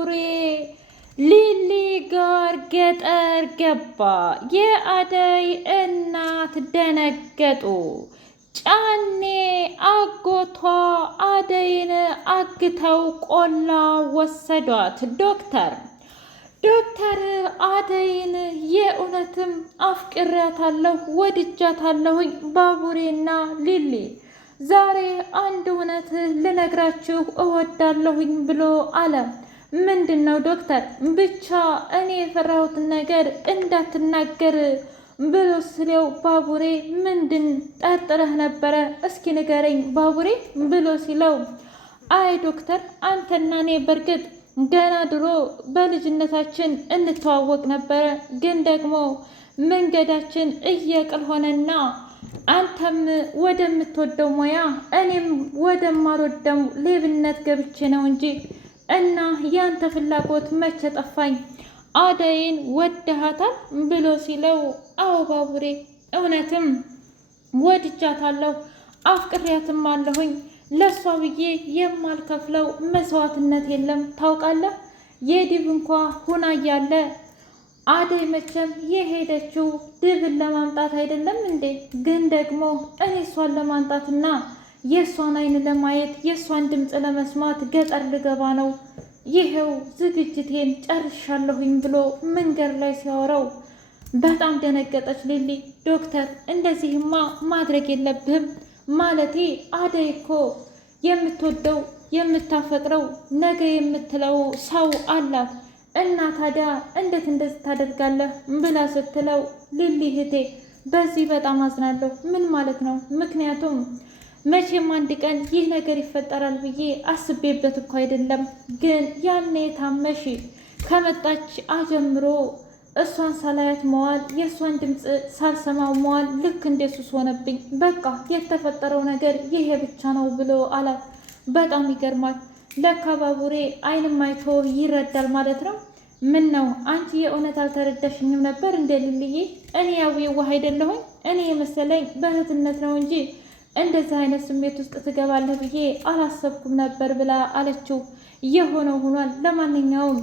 ባቡሬ ሊሊ ጋር ገጠር ገባ። የአደይ እናት ደነገጡ። ጫኔ አጎቷ አደይን አግተው ቆላ ወሰዷት። ዶክተር አደይን የእውነትም አፍቅሬያታለሁ፣ ወድጃታለሁኝ ባቡሬና ሊሊ ዛሬ አንድ እውነት ልነግራችሁ እወዳለሁኝ ብሎ አለ። ምንድን ነው ዶክተር? ብቻ እኔ የፈራሁትን ነገር እንዳትናገር ብሎ ስለው ባቡሬ ምንድን ጠርጥረህ ነበረ? እስኪ ንገረኝ ባቡሬ ብሎ ሲለው አይ ዶክተር፣ አንተና እኔ በእርግጥ ገና ድሮ በልጅነታችን እንተዋወቅ ነበረ፣ ግን ደግሞ መንገዳችን እየቅል ሆነና አንተም ወደምትወደው ሙያ እኔም ወደማልወደው ሌብነት ገብቼ ነው እንጂ እና ያንተ ፍላጎት መቼ ጠፋኝ? አደይን ወደሃታል ብሎ ሲለው አዎ ባቡሬ፣ እውነትም ወድጃታለሁ፣ አፍቅሬያትም አለሁኝ። ለሷ ብዬ የማልከፍለው መስዋዕትነት የለም። ታውቃለህ፣ የዲብ እንኳ ሁና እያለ አደይ መቼም የሄደችው ድብን ለማምጣት አይደለም እንዴ? ግን ደግሞ እኔ እሷን ለማምጣትና የእሷን አይን ለማየት የእሷን ድምፅ ለመስማት ገጠር ልገባ ነው። ይሄው ዝግጅቴን ጨርሻለሁኝ ብሎ መንገድ ላይ ሲያወራው በጣም ደነገጠች ሊሊ። ዶክተር፣ እንደዚህማ ማድረግ የለብህም። ማለቴ አደይ እኮ የምትወደው የምታፈቅረው ነገ የምትለው ሰው አላት እና ታዲያ እንዴት እንደዚህ ታደርጋለህ ብላ ስትለው ሊሊ እህቴ፣ በዚህ በጣም አዝናለሁ። ምን ማለት ነው? ምክንያቱም መቼም አንድ ቀን ይህ ነገር ይፈጠራል ብዬ አስቤበት እኮ አይደለም። ግን ያኔ ታመሽ ከመጣች አጀምሮ እሷን ሳላያት መዋል፣ የእሷን ድምፅ ሳልሰማው መዋል ልክ እንደ ሱስ ሆነብኝ። በቃ የተፈጠረው ነገር ይሄ ብቻ ነው ብሎ አላት። በጣም ይገርማል። ለካ ባቡሬ አይንም አይቶ ይረዳል ማለት ነው። ምን ነው አንቺ የእውነት አልተረዳሽኝም ነበር እንደ ሊልዬ? እኔ ያው የዋህ አይደለሁኝ። እኔ የመሰለኝ በእህትነት ነው እንጂ እንደዚህ አይነት ስሜት ውስጥ ትገባለህ ብዬ አላሰብኩም ነበር ብላ አለችው። የሆነው ሆኗል። ለማንኛውም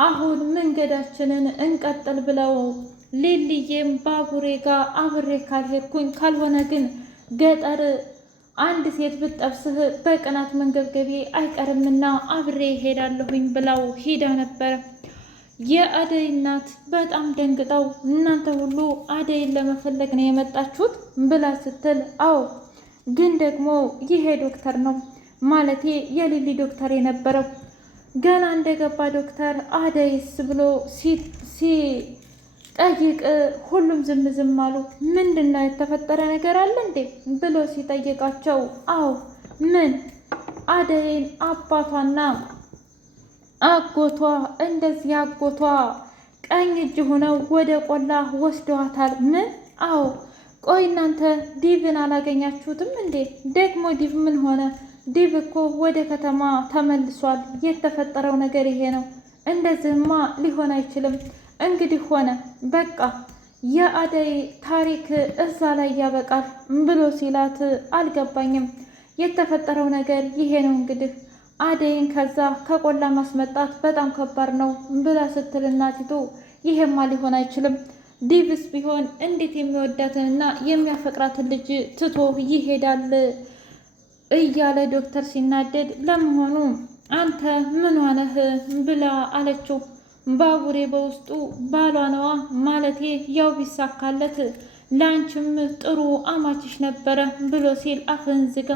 አሁን መንገዳችንን እንቀጥል ብለው ሊልዬም ባቡሬ ጋር አብሬ ካልሄድኩኝ ካልሆነ ግን ገጠር አንድ ሴት ብትጠብስህ በቅናት መንገብገቤ አይቀርምና አብሬ ሄዳለሁኝ ብለው ሂዳ ነበረ። የአደይ እናት በጣም ደንግጠው እናንተ ሁሉ አደይን ለመፈለግ ነው የመጣችሁት ብላ ስትል አዎ፣ ግን ደግሞ ይሄ ዶክተር ነው ማለቴ የሊሊ ዶክተር የነበረው ገና እንደገባ ዶክተር አደይስ ብሎ ሲጠይቅ ሁሉም ዝም ዝም አሉ። ምንድን ነው የተፈጠረ ነገር አለ እንዴ ብሎ ሲጠይቃቸው አዎ፣ ምን አደይን አባቷና አጎቷ እንደዚህ አጎቷ ቀኝ እጅ ሆነው ወደ ቆላ ወስደዋታል። ምን? አዎ። ቆይ እናንተ ዲቭን አላገኛችሁትም እንዴ? ደግሞ ዲቭ ምን ሆነ? ዲቭ እኮ ወደ ከተማ ተመልሷል። የተፈጠረው ነገር ይሄ ነው። እንደዚህማ ሊሆን አይችልም። እንግዲህ ሆነ በቃ የአደይ ታሪክ እዛ ላይ ያበቃል ብሎ ሲላት አልገባኝም። የተፈጠረው ነገር ይሄ ነው እንግዲህ አደይን ከዛ ከቆላ ማስመጣት በጣም ከባድ ነው ብላ ስትል እናቲቱ ይሄማ ሊሆን አይችልም፣ ዲቭስ ቢሆን እንዴት የሚወዳትንና የሚያፈቅራትን ልጅ ትቶ ይሄዳል እያለ ዶክተር ሲናደድ ለመሆኑ አንተ ምን ሆነህ ብላ አለችው። ባቡሬ በውስጡ ባሏ ነዋ ማለቴ ያው ቢሳካለት ላንቺም ጥሩ አማችሽ ነበረ ብሎ ሲል አፍህን ዝጋ፣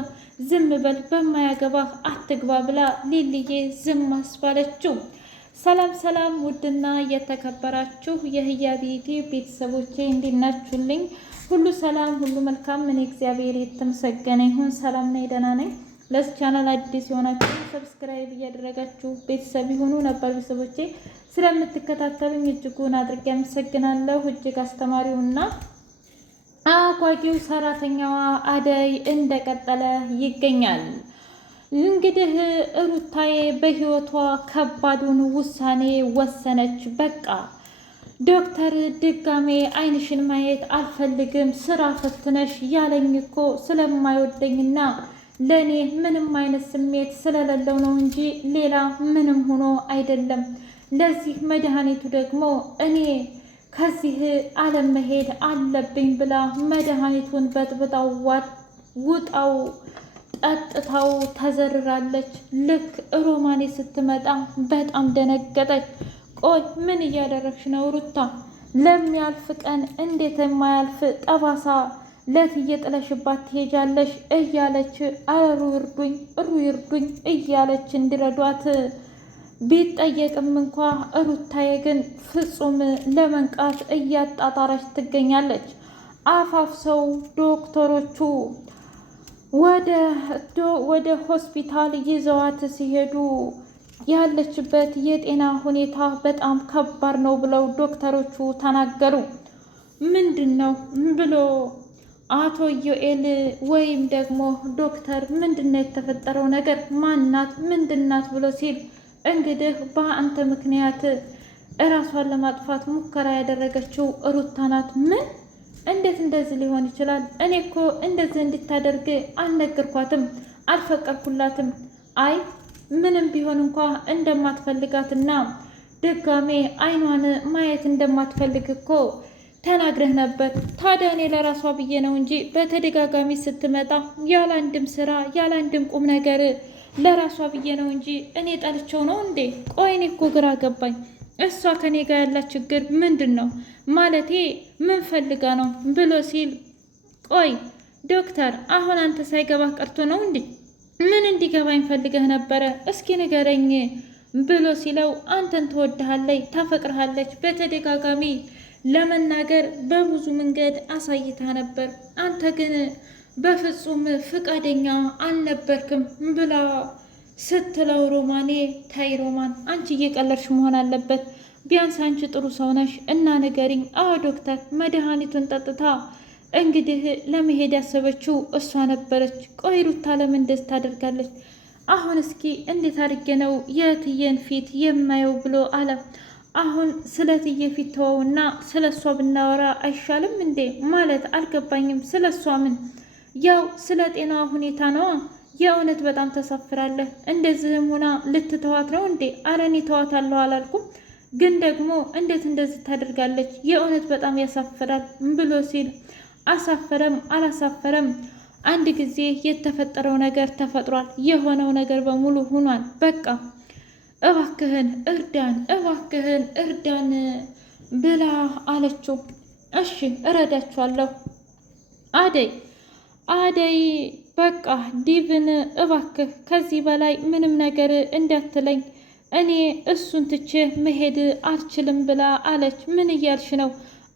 ዝም በል፣ በማያገባህ አትግባ ብላ ሊልዬ ዝም አስባለችው። ሰላም ሰላም! ውድና የተከበራችሁ የህያብ ዩቲዩብ ቤተሰቦቼ እንዲናችሁልኝ ሁሉ ሰላም ሁሉ መልካም። እኔ እግዚአብሔር የተመሰገነ ይሁን ሰላም ነኝ፣ ደህና ነኝ። ለዚህ ቻናል አዲስ የሆናችሁ ሰብስክራይብ እያደረጋችሁ ቤተሰብ ይሁኑ። ነበር ቤተሰቦቼ ስለምትከታተሉኝ እጅጉን አድርጌ አመሰግናለሁ። እጅግ አስተማሪውና አጓጊው ሰራተኛዋ አደይ እንደቀጠለ ይገኛል። እንግዲህ ሩታዬ በህይወቷ ከባዱን ውሳኔ ወሰነች። በቃ ዶክተር ድጋሜ አይንሽን ማየት አልፈልግም፣ ስራ ፈትነሽ ያለኝ እኮ ስለማይወደኝና ለእኔ ምንም አይነት ስሜት ስለሌለው ነው እንጂ ሌላ ምንም ሆኖ አይደለም። ለዚህ መድኃኒቱ ደግሞ እኔ ከዚህ ዓለም መሄድ አለብኝ ብላ መድኃኒቱን በጥብጣው ውጣው ጠጥታው ተዘርራለች። ልክ ሮማኔ ስትመጣ በጣም ደነገጠች። ቆይ ምን እያደረግሽ ነው ሩታ? ለሚያልፍ ቀን እንዴት የማያልፍ ጠባሳ ለትዬ ጥለሽባት ትሄጃለሽ? እያለች አሩ ይርዱኝ እሩ ይርዱኝ እያለች እንዲረዷት ቢጠየቅም እንኳ ሩታዬ ግን ፍጹም ለመንቃት እያጣጣረች ትገኛለች። አፋፍሰው ዶክተሮቹ ወደ ሆስፒታል ይዘዋት ሲሄዱ ያለችበት የጤና ሁኔታ በጣም ከባድ ነው ብለው ዶክተሮቹ ተናገሩ። ምንድን ነው ብሎ አቶ ዮኤል ወይም ደግሞ ዶክተር ምንድን ነው የተፈጠረው ነገር? ማናት ምንድናት ብሎ ሲል እንግዲህ በአንተ ምክንያት እራሷን ለማጥፋት ሙከራ ያደረገችው ሩታ ናት። ምን? እንዴት እንደዚህ ሊሆን ይችላል? እኔ እኮ እንደዚህ እንድታደርግ አልነገርኳትም፣ አልፈቀድኩላትም። አይ ምንም ቢሆን እንኳ እንደማትፈልጋትና ድጋሜ አይኗን ማየት እንደማትፈልግ እኮ ተናግረህ ነበር። ታዲያ እኔ ለራሷ ብዬ ነው እንጂ በተደጋጋሚ ስትመጣ ያላንድም ስራ ያላንድም ቁም ነገር ለራሷ ብዬ ነው እንጂ እኔ ጠልቸው ነው እንዴ? ቆይ እኔ እኮ ግራ ገባኝ። እሷ ከኔ ጋር ያላት ችግር ምንድን ነው? ማለቴ ምን ፈልጋ ነው ብሎ ሲል ቆይ ዶክተር አሁን አንተ ሳይገባህ ቀርቶ ነው እንዴ? ምን እንዲገባኝ ፈልገህ ነበረ? እስኪ ንገረኝ ብሎ ሲለው አንተን ትወድሃለች፣ ታፈቅርሃለች። በተደጋጋሚ ለመናገር በብዙ መንገድ አሳይታ ነበር። አንተ ግን በፍጹም ፍቃደኛ አልነበርክም ብላ ስትለው ሮማኔ ታይ ሮማን አንቺ እየቀለድሽ መሆን አለበት። ቢያንስ አንቺ ጥሩ ሰው ነሽ እና ንገሪኝ። አዎ ዶክተር መድኃኒቱን ጠጥታ እንግዲህ ለመሄድ ያሰበችው እሷ ነበረች። ቆይ ሩታ ለምን እንደዚህ ታደርጋለች? አሁን እስኪ እንዴት አድርጌ ነው የትዬን ፊት የማየው ብሎ አለ። አሁን ስለ ትዬ ፊት ተወውና ስለ እሷ ብናወራ አይሻልም እንዴ? ማለት አልገባኝም። ስለ እሷ ምን? ያው ስለ ጤናዋ ሁኔታ ነዋ። የእውነት በጣም ተሳፍራለህ። እንደዚህም ሆና ልትተዋት ነው እንዴ? አረ እኔ ተዋታለሁ አላልኩም፣ ግን ደግሞ እንዴት እንደዚህ ታደርጋለች? የእውነት በጣም ያሳፍራል ብሎ ሲል አሳፈረም አላሳፈረም አንድ ጊዜ የተፈጠረው ነገር ተፈጥሯል። የሆነው ነገር በሙሉ ሆኗል። በቃ እባክህን እርዳን፣ እባክህን እርዳን ብላ አለችው። እሺ እረዳችኋለሁ። አደይ በቃ ዲቭን እባክህ ከዚህ በላይ ምንም ነገር እንዳትለኝ፣ እኔ እሱን ትቼ መሄድ አልችልም ብላ አለች። ምን እያልሽ ነው?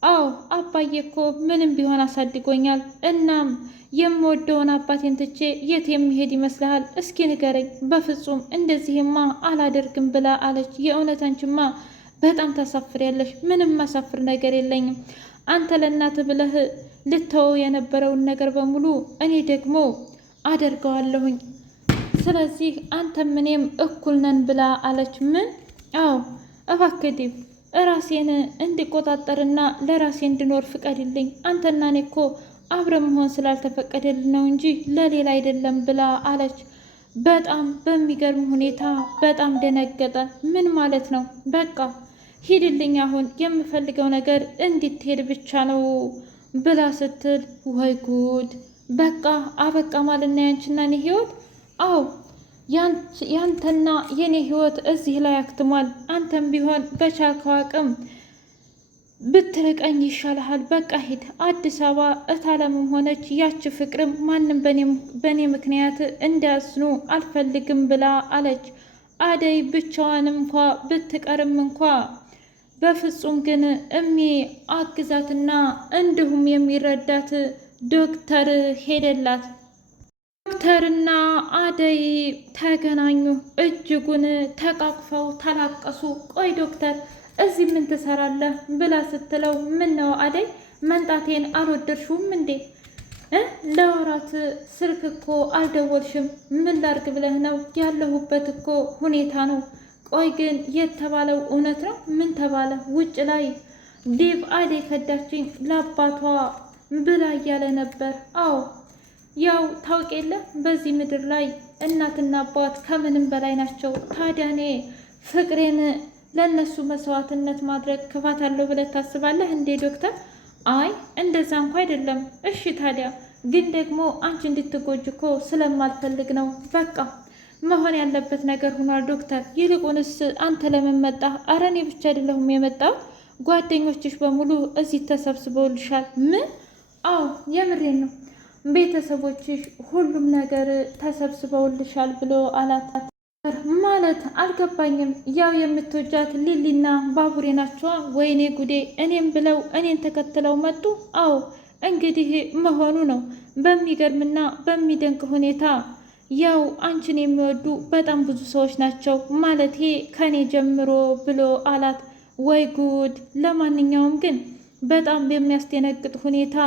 አዎ አባዬ እኮ ምንም ቢሆን አሳድጎኛል። እናም የምወደውን አባቴን ትቼ የት የሚሄድ ይመስልሃል? እስኪ ንገረኝ። በፍጹም እንደዚህማ አላደርግም ብላ አለች። የእውነት አንቺማ በጣም ታሳፍሪያለሽ። ምንም ማሳፍር ነገር የለኝም። አንተ ለእናትህ ብለህ ልተወው የነበረውን ነገር በሙሉ እኔ ደግሞ አደርገዋለሁኝ። ስለዚህ አንተም እኔም እኩል ነን ብላ አለች። ምን? አዎ እባክህ ዲቭ ራሴን እንዲቆጣጠርና ለራሴ እንድኖር ፍቀድልኝ። አንተና እኔ እኮ አብረን መሆን ስላልተፈቀደልን ነው እንጂ ለሌላ አይደለም ብላ አለች። በጣም በሚገርም ሁኔታ በጣም ደነገጠ። ምን ማለት ነው? በቃ ሂድልኝ፣ አሁን የምፈልገው ነገር እንድትሄድ ብቻ ነው ብላ ስትል ወይ ጉድ! በቃ አበቃ ማለት ነው ያንቺና እኔ ህይወት? አዎ ያንተና የኔ ህይወት እዚህ ላይ አክትሟል። አንተም ቢሆን በቻልከው አቅም ብትርቀኝ ይሻልሃል። በቃ ሂድ። አዲስ አበባ እታለምም ሆነች ያች ፍቅርም ማንም በእኔ ምክንያት እንዲያዝኑ አልፈልግም ብላ አለች። አደይ ብቻዋንም እንኳ ብትቀርም እንኳ በፍጹም ግን አግዛትና እንዲሁም የሚረዳት ዶክተር ሄደላት። ዶክተርና አደይ ተገናኙ። እጅጉን ተቃቅፈው ተላቀሱ። ቆይ ዶክተር እዚህ ምን ትሰራለህ ብላ ስትለው ምን ነው አደይ መንጣቴን አልወደድሽውም እንዴ? ለወራት ስልክ እኮ አልደወልሽም። ምን ላርግ ብለህ ነው? ያለሁበት እኮ ሁኔታ ነው። ቆይ ግን የተባለው እውነት ነው? ምን ተባለ? ውጭ ላይ ዴቭ አደይ ከዳችኝ ለአባቷ ብላ እያለ ነበር። አዎ ያው ታውቅ የለ በዚህ ምድር ላይ እናትና አባት ከምንም በላይ ናቸው። ታዲያ እኔ ፍቅሬን ለእነሱ መስዋዕትነት ማድረግ ክፋት አለው ብለህ ታስባለህ እንዴ ዶክተር? አይ እንደዛ እንኳ አይደለም። እሺ ታዲያ ግን ደግሞ አንቺ እንድትጎጅ እኮ ስለማልፈልግ ነው። በቃ መሆን ያለበት ነገር ሆኗል ዶክተር። ይልቁንስ አንተ ለምን መጣህ? ኧረ እኔ ብቻ አይደለሁም የመጣው ጓደኞችሽ በሙሉ እዚህ ተሰብስበውልሻል። ምን? አዎ የምሬን ነው። ቤተሰቦችሽ ሁሉም ነገር ተሰብስበውልሻል ብሎ አላት። ማለት አልገባኝም። ያው የምትወጃት ሊሊና ባቡሬ ናቸዋ። ወይኔ ጉዴ! እኔም ብለው እኔን ተከትለው መጡ። አዎ እንግዲህ መሆኑ ነው። በሚገርምና በሚደንቅ ሁኔታ ያው አንቺን የሚወዱ በጣም ብዙ ሰዎች ናቸው፣ ማለቴ ከኔ ጀምሮ ብሎ አላት። ወይ ጉድ! ለማንኛውም ግን በጣም በሚያስደነግጥ ሁኔታ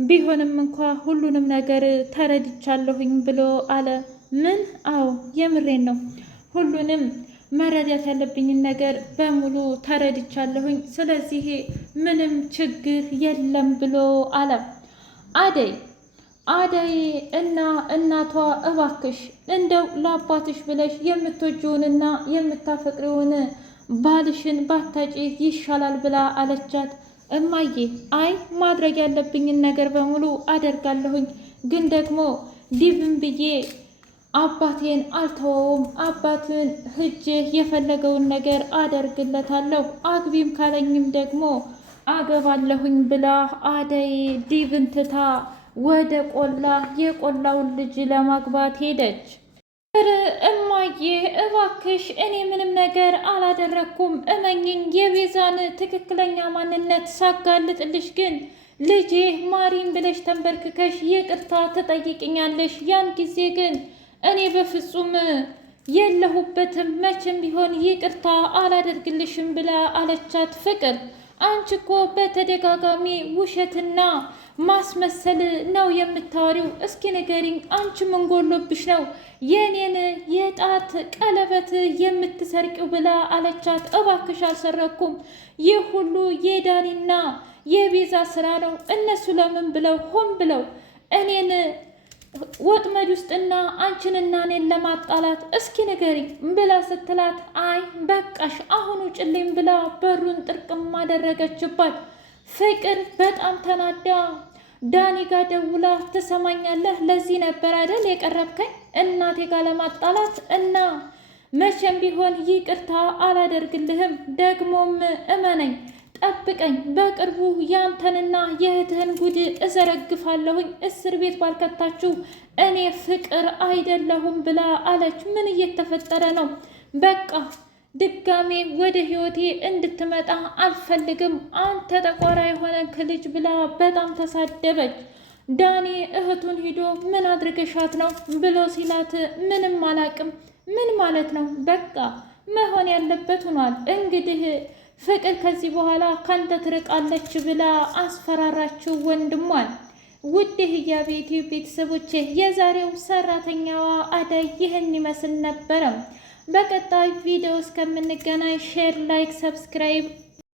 ቢሆንም እንኳ ሁሉንም ነገር ተረድቻለሁኝ ብሎ አለ። ምን? አዎ የምሬን ነው። ሁሉንም መረዳት ያለብኝን ነገር በሙሉ ተረድቻለሁኝ። ስለዚህ ምንም ችግር የለም ብሎ አለ። አደይ እና እናቷ እባክሽ እንደው ለአባትሽ ብለሽ የምትወጂውንና የምታፈቅሪውን ባልሽን ባታጪ ይሻላል ብላ አለቻት። እማዬ አይ ማድረግ ያለብኝን ነገር በሙሉ አደርጋለሁኝ፣ ግን ደግሞ ዲብን ብዬ አባቴን አልተወውም። አባትን ሂጄ የፈለገውን ነገር አደርግለታለሁ፣ አግቢም ካለኝም ደግሞ አገባለሁኝ ብላ አደይ ዲብን ትታ ወደ ቆላ የቆላውን ልጅ ለማግባት ሄደች። እማዬ እባክሽ እኔ ምንም ነገር አላደረግኩም፣ እመኝኝ። የቤዛን ትክክለኛ ማንነት ሳጋልጥልሽ ግን ልጄ ማሪም ብለሽ ተንበርክከሽ ይቅርታ ትጠይቅኛለሽ። ያን ጊዜ ግን እኔ በፍጹም የለሁበትም፣ መቼም ቢሆን ይቅርታ አላደርግልሽም ብላ አለቻት። ፍቅር አንቺ እኮ በተደጋጋሚ ውሸትና ማስመሰል ነው የምታወሪው። እስኪ ንገሪኝ፣ አንቺ ምን ጎሎብሽ ነው የኔን የጣት ቀለበት የምትሰርቂው ብላ አለቻት። እባክሽ አልሰረኩም፣ ይህ ሁሉ የዳኒና የቤዛ ስራ ነው። እነሱ ለምን ብለው ሆን ብለው እኔን ወጥመድ ውስጥና አንቺንና እኔን ለማጣላት እስኪ ንገሪኝ ብላ ስትላት፣ አይ በቃሽ አሁኑ ጭልኝ ብላ በሩን ጥርቅም አደረገችባት። ፍቅር በጣም ተናዳ ዳኒ ጋር ደውላ ትሰማኛለህ፣ ለዚህ ነበር አይደል የቀረብከኝ እናቴ ጋር ለማጣላት እና መቼም ቢሆን ይቅርታ አላደርግልህም። ደግሞም እመነኝ፣ ጠብቀኝ፣ በቅርቡ ያንተንና የእህትህን ጉድ እዘረግፋለሁኝ። እስር ቤት ባልከታችሁ እኔ ፍቅር አይደለሁም ብላ አለች። ምን እየተፈጠረ ነው? በቃ ድጋሜ ወደ ህይወቴ እንድትመጣ አልፈልግም፣ አንተ ጠቆራ የሆነክ ልጅ ብላ በጣም ተሳደበች። ዳኒ እህቱን ሂዶ ምን አድርገሻት ነው ብሎ ሲላት፣ ምንም አላቅም። ምን ማለት ነው? በቃ መሆን ያለበት ሆኗል። እንግዲህ ፍቅር ከዚህ በኋላ ካንተ ትርቃለች ብላ አስፈራራችው ወንድሟን። ውድ ህያቤት ቤተሰቦቼ የዛሬው ሰራተኛዋ አደይ ይህን ይመስል ነበረ። በቀጣይ ቪዲዮ እስከምንገናኝ ሼር፣ ላይክ፣ ሰብስክራይብ